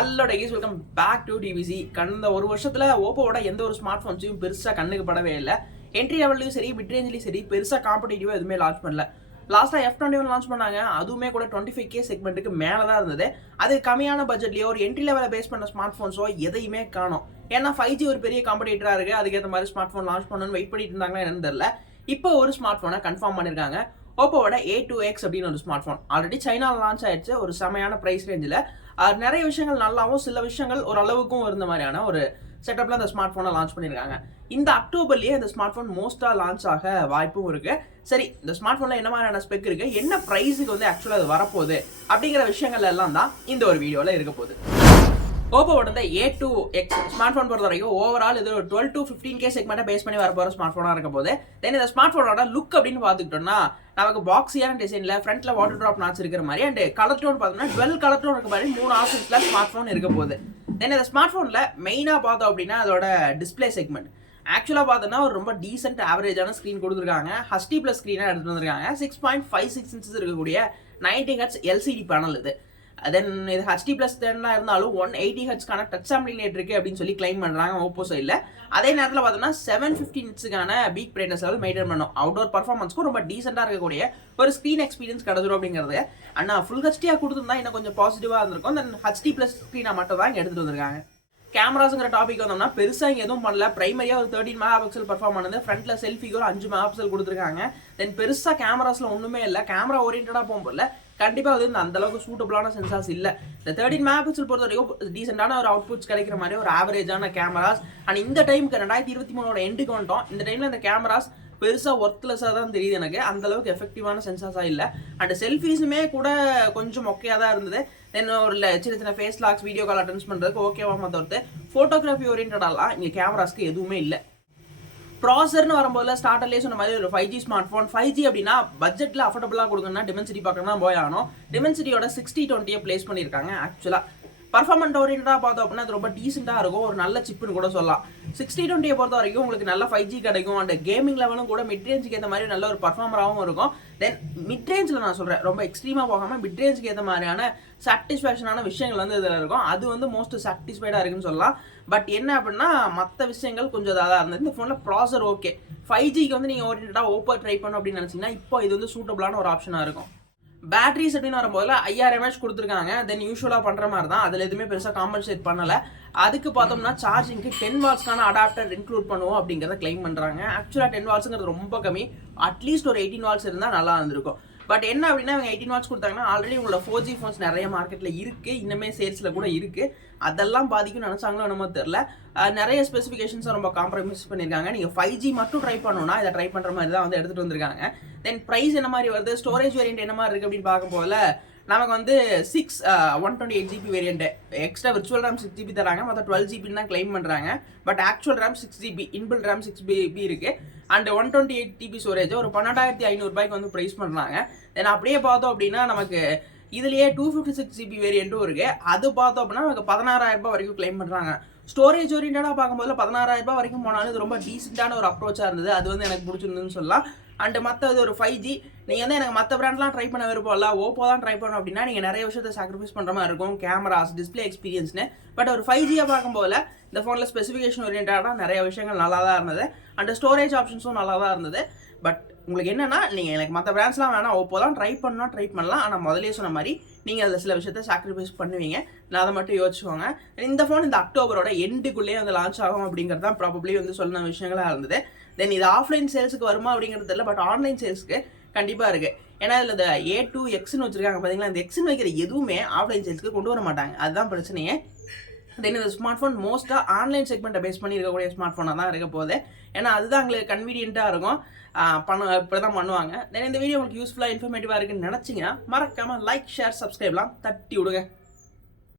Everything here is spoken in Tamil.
Hello guys, welcome back to TVC. கடந்த ஒரு வருஷத்துல ஓப்போவோட எந்த ஒரு ஸ்மார்ட் ஃபோன்ஸையும் பெருசா கண்ணுக்கு படவே இல்லை. என்ட்ரி லெவல்லையும் சரி, மிட் ரேஞ்சிலையும் சரி, பெருசா காம்படிட்டிவா எதுவுமே லான்ச் பண்ணல. லாஸ்டா F21 லான்ச் பண்ணாங்க. அதுவுமே கூட 25K செக்மெண்ட்டுக்கு மேலே தான் இருந்தது. அது கம்மியான பட்ஜெட்லயோ ஒரு என்ட்ரி லெவலில் பேஸ் பண்ண ஸ்மார்ட் ஃபோன்ஸோ எதையுமே காணோம். ஏன்னா 5G ஒரு பெரிய காம்படிட்டரா இருக்கு. அதுக்கேற்ற மாதிரி ஸ்மார்ட் ஃபோன் லான்ச் பண்ணணும்னு வெயிட் பண்ணிட்டு இருந்தாங்களா என்னன்னு தெரியல. இப்போ ஒரு ஸ்மார்ட் ஃபோனை கன்ஃபார்ம் பண்ணிருக்காங்க. ஓப்போவோட a2x அப்படின்னு ஒரு ஸ்மார்ட் ஃபோன் ஆல்ரெடி சைனாவில் லான்ச் ஆயிடுச்சு. ஒரு செமையான பிரைஸ் ரேஞ்சில் நிறைய விஷயங்கள் நல்லாவும் சில விஷயங்கள் ஓரளவுக்கும் இருந்த மாதிரியான ஒரு செட்டப்ல அந்த ஸ்மார்ட் போனை லான்ச் பண்ணியிருக்காங்க. இந்த அக்டோபர்லயே இந்த ஸ்மார்ட் போன் மோஸ்டா லான்ச் ஆக வாய்ப்பும் இருக்கு. சரி, இந்த ஸ்மார்ட் போன்ல என்ன மாதிரியான ஸ்பெக் இருக்கு, என்ன பிரைஸுக்கு வந்து ஆக்சுவலா அது வரப்போகுது அப்படிங்கிற விஷயங்கள் எல்லாம் தான் இந்த ஒரு வீடியோல இருக்க போகுது. ஓப்போவோட a2x ஸ்மார்ட் ஃபோன் பொறுத்த வரைக்கும் ஓவரால் இது ஒரு 12 to 15K செக்மெண்ட்டை பேஸ் பண்ணி வரப்போகிற ஸ்மார்ட் ஃபோனாக இருக்க போது. தென் இந்த ஸ்மார்ட் ஃபோனோட லுக் அப்படின்னு பார்த்துக்கிட்டோம்னா நமக்கு பாக்ஸியான டிசைனில் ஃப்ரண்ட்ல வாட்டர் ட்ராப் நாட்ச் இருக்கிற மாதிரி அண்ட் கலர் டோன் பார்த்தோம்னா 12 கலர் டோன் இருக்க மாதிரி 3 ஆப்ஷன்ஸ்ல ஸ்மார்ட் ஃபோன் இருக்க போகுது. தென் இந்த ஸ்மார்ட் ஃபோனில் மெயினாக பார்த்தோம் அப்படின்னா அதோட டிஸ்பிளே செக்மெண்ட் ஆக்சுவலாக பார்த்தோன்னா ஒரு ரொம்ப டீசென்ட் ஆவரேஜான ஸ்க்ரீன் கொடுத்துருக்காங்க. HD+ ஸ்க்ரீனாக எடுத்துகிட்டு வந்திருக்காங்க. 6.56 இன்ச்சஸ் இருக்கக்கூடிய 90Hz LCD பேனல் இது. தென் இது HD+ இருந்தாலும் 180Hzக்கான டச் சாம்பிளிங் ரேட் இருக்கு அப்படின்னு சொல்லி கிளைம் பண்றாங்க ஓப்போ சைடில். அதே நேரத்தில் பார்த்தோம்னா 750 நிட்ஸுக்கான பீக் பிரைட்னஸ் லெவல் மெயின்டைன் பண்ணும். அவுட்டோர் பர்ஃபார்மன்ஸ்க்கும் ரொம்ப டீசெண்டாக இருக்கக்கூடிய ஒரு ஸ்க்ரீன் எக்ஸ்பீரியன்ஸ் கிடைச்சிடும் அப்படிங்கிறது. அண்ணா ஃபுல் ஹெச்டியாக கொடுத்துருந்தா இன்னும் கொஞ்சம் பாசிட்டிவாக இருந்திருக்கும். தென் HD+ ஸ்க்ரீனை மட்டும் தான் இங்கே எடுத்துட்டு வந்திருக்காங்க. கேமராஸுங்கிற டாபிக் வந்தோம்னா பெருசாக இங்கே எதுவும் பண்ணல. பிரைமரியாக ஒரு 13 MP பர்ஃபார்ம் பண்ணுது. ஃப்ரண்ட்ல செல்ஃபிக்கு ஒரு 5 MP கொடுத்துருக்காங்க. தென் பெருசாக கேமராஸில் ஒன்றுமே இல்லை. கேமரா ஓரியன்டாக போகும்போது கண்டிப்பாக வந்து இந்த அந்தளவுக்கு சூட்டபிளான சென்சார்ஸ் இல்லை. இந்த 13 MP பொறுத்த வரைக்கும் டீசெண்டான ஒரு அவுட்புட்ஸ் கிடைக்கிற மாதிரி ஒரு ஆவரேஜான கேமராஸ். அண்ட் இந்த டைமுக்கு 2023 எண்டுக்கு வந்துட்டோம். இந்த டைமில் இந்த கேமராஸ் பெருசாக ஒர்த்லெஸ்ஸாக தான் தெரியுது எனக்கு. அந்தளவுக்கு எஃபெக்டிவான சென்சார்ஸாக இல்லை. அண்ட் செல்ஃபீஸுமே கூட கொஞ்சம் மொக்கையாக தான் இருந்தது. தென் ஒரு சின்ன சின்ன ஃபேஸ் லாக்ஸ் வீடியோ கால் அட்டென்ஸ் பண்ணுறதுக்கு ஓகேவா தவிர்த்து ஃபோட்டோகிராஃபி ஓரியன்டாலாம் இங்கே கேமராஸ்க்கு எதுவுமே இல்லை. ப்ராசர்னு வரும்போது ஸ்டார்டர்லேயே சொன்ன மாதிரி ஒரு 5G ஸ்மார்ட் ஃபோன். 5G அப்படின்னா பட்ஜெட்டில் அஃபோர்டபுளாக கொடுக்கணும்னா டிமென்சிட்டி பார்க்கணும்னா போய் ஆகணும். டிமென்சிட்டியோட 6020 பிளேஸ் பண்ணியிருக்காங்க. ஆக்சுவலாக பர்ஃபார்மன்ட் ஓரியன்டாக பார்த்தோம் அப்படின்னா அது ரொம்ப டீசெண்டாக இருக்கும். ஒரு நல்ல சிப்புன்னு கூட சொல்லலாம். 6020 பொறுத்த வரைக்கும் உங்களுக்கு நல்ல 5G கிடைக்கும். அண்ட் கேமிங் லெவலும் கூட மிட் ரேஞ்சுக்கு ஏற்ற மாதிரி நல்ல ஒரு பர்ஃபார்மராகவும் இருக்கும். தென் மிட் ரேஞ்சில் நான் சொல்கிறேன், ரொம்ப எக்ஸ்ட்ரீமாக போகாமல் மிட் ரேஞ்சுக்கு ஏற்ற மாதிரியான சாட்டிஸ்ஃபேக்ஷனான விஷயங்கள் வந்து இதில் இருக்கும். அது வந்து மோஸ்ட் சாட்டிஸ்ஃபைடாக இருக்குன்னு சொல்லலாம். பட் என்ன அப்படின்னா மற்ற விஷயங்கள் கொஞ்சம் இதாக தான் இருந்தது. இந்த ஃபோனில் ப்ராசர் ஓகே. 5Gக்கு வந்து நீங்கள் ஓரியன்டாக ஓப்போ ட்ரை பண்ணணும் அப்படின்னு நினச்சிங்கன்னா இப்போ இது வந்து சூட்டபிளான ஒரு ஆப்ஷனாக இருக்கும். பேட்டரிஸ் அப்படின்னு வரும்போது 5000 mAh கொடுத்துருக்காங்க. தென் யூஸ்வலாக பண்ணுற மாதிரி தான். அதில் எதுவுமே பெருசாக காம்பன்சேட் பண்ணலை. அதுக்கு பார்த்தோம்னா சார்ஜிங்க்கு 10 வாட்ஸ்க்கான அடாப்டர் இன்க்ளூட் பண்ணுவோம் அப்படிங்கிறத கிளைம் பண்ணுறாங்க. ஆக்சுவலாக 10 வாட்ஸுங்கிறது ரொம்ப கம்மி. அட்லீஸ்ட் ஒரு 18 வாட்ஸ் இருந்தால் நல்லா இருந்திருக்கும். பட் என்ன அப்படின்னா அவங்க 18 வாட்ஸ் கொடுத்தாங்கன்னா ஆல்ரெடி உங்களோட 4G ஃபோன்ஸ் நிறைய மார்க்கெட்டில் இருக்குது. இன்னுமே சேல்ஸில் கூட இருக்குது. அதெல்லாம் பாதிக்கும் நினச்சாங்களோ என்னமோ தெரில. நிறைய ஸ்பெசிஃபிகேஷன்ஸை ரொம்ப காம்ப்ரமைஸ் பண்ணியிருக்காங்க. நீங்கள் 5G மட்டும் ட்ரை பண்ணணும்னா இதை ட்ரை பண்ணுற மாதிரி தான் வந்து எடுத்துகிட்டு வந்திருக்காங்க. தென் ப்ரைஸ் என்ன மாதிரி வருது, ஸ்டோரேஜ் வேரியன்ட் என்ன மாதிரி இருக்குது அப்படின்னு பார்க்க போல நமக்கு வந்து 128GB variant extra virtual RAM 6GB தராங்க. மொத்தம் 12GB தான் கிளைம் பண்ணுறாங்க. But actual RAM 6GB, inbuilt RAM 6GB இருக்குது. அண்ட் 128GB ஸ்டோரேஜ் ஒரு 12500 ரூபாய்க்கு வந்து ப்ரைஸ் பண்ணுறாங்க. தென் அப்படியே பார்த்தோம் அப்படின்னா நமக்கு இதுலேயே 256GB வேரியண்ட்டும் இருக்குது. அது பார்த்தோம் அப்படின்னா நமக்கு 16000 ரூபாய் வரைக்கும் கிளைம் பண்ணுறாங்க. ஸ்டோரேஜ் ஓரியன்டாக பார்க்கும்போது 16000 ரூபாய் வரைக்கும் போனாலும் இது ரொம்ப டீசெண்டான ஒரு அப்ரோச்சாக இருந்தது. அது வந்து எனக்கு பிடிச்சிருந்துன்னு சொல்லலாம். அண்ட் மற்றது ஒரு 5G நீங்கள் வந்து எனக்கு மற்ற பிராண்ட்லாம் ட்ரை பண்ண விருப்பம் இல்லை, ஓப்போ தான் ட்ரை பண்ணணும் அப்படின்னா நீங்கள் நிறைய விஷயத்தை சாக்ரிஃபைஸ் பண்ணுற மாதிரி இருக்கும். Cameras, display எக்ஸ்பீரியன்ஸ்னு. பட் ஒரு 5Gயை பார்க்கும்போது இந்த ஃபோனில் ஸ்பெசிஃபிகேஷன் ஓரியன்டாக நிறைய விஷயங்கள் நல்லா தான் இருந்தது. அண்ட் ஸ்டோரேஜ் ஆப்ஷன்ஸும் நல்லா தான் இருந்தது. பட் உங்களுக்கு என்னன்னா நீங்கள் எனக்கு மற்ற பிராண்ட்ஸ்லாம் வேணாம், ஓப்போ தான் ட்ரை பண்ணால் ட்ரை பண்ணலாம். ஆனால் முதலே சொன்ன மாதிரி நீங்கள் அதில் சில விஷயத்தை சாக்ரிஃபைஸ் பண்ணுவீங்க. நான் அதை மட்டும் யோசிச்சுக்கோங்க. இந்த ஃபோன் இந்த அக்டோபரோட எண்டுக்குள்ளேயே வந்து லான்ச் ஆகும் அப்படிங்கிறது தான் ப்ராபப்ளி வந்து சொன்ன விஷயங்களாக இருந்தது. தென் இது ஆஃப்லைன் சேல்ஸுக்கு வருமா அப்படிங்கிறது தெரியல. பட் ஆன்லைன் சேல்ஸுக்கு கண்டிப்பாக இருக்குது. ஏன்னா இதில் இந்த a2xன்னு வச்சுருக்காங்க பார்த்தீங்களா, இந்த எக்ஸ்ன்னு வைக்கிற எதுவுமே ஆஃப்லைன் சேல்ஸுக்கு கொண்டு வர மாட்டாங்க. அதுதான் பிரச்சனையே. தென் இந்த ஸ்மார்ட் ஃபோன் மோஸ்ட்டாக ஆன்லைன் செக்மெண்ட்டை பேஸ் பண்ணி இருக்கக்கூடிய ஸ்மார்ட் ஃபோனாக தான் இருக்க போகுது. ஏன்னா அதுதான் உங்களுக்கு கன்வீனியண்ட்டாக இருக்கும். இப்படி தான் பண்ணுவாங்க. தென் இந்த வீடியோ உங்களுக்கு யூஸ்ஃபுல்லாக இன்ஃபர்மேட்டிவாக இருக்குன்னு நினச்சிங்கன்னா மறக்காமல் லைக், ஷேர், சப்ஸ்கிரைப்லாம் தட்டி விடுங்க.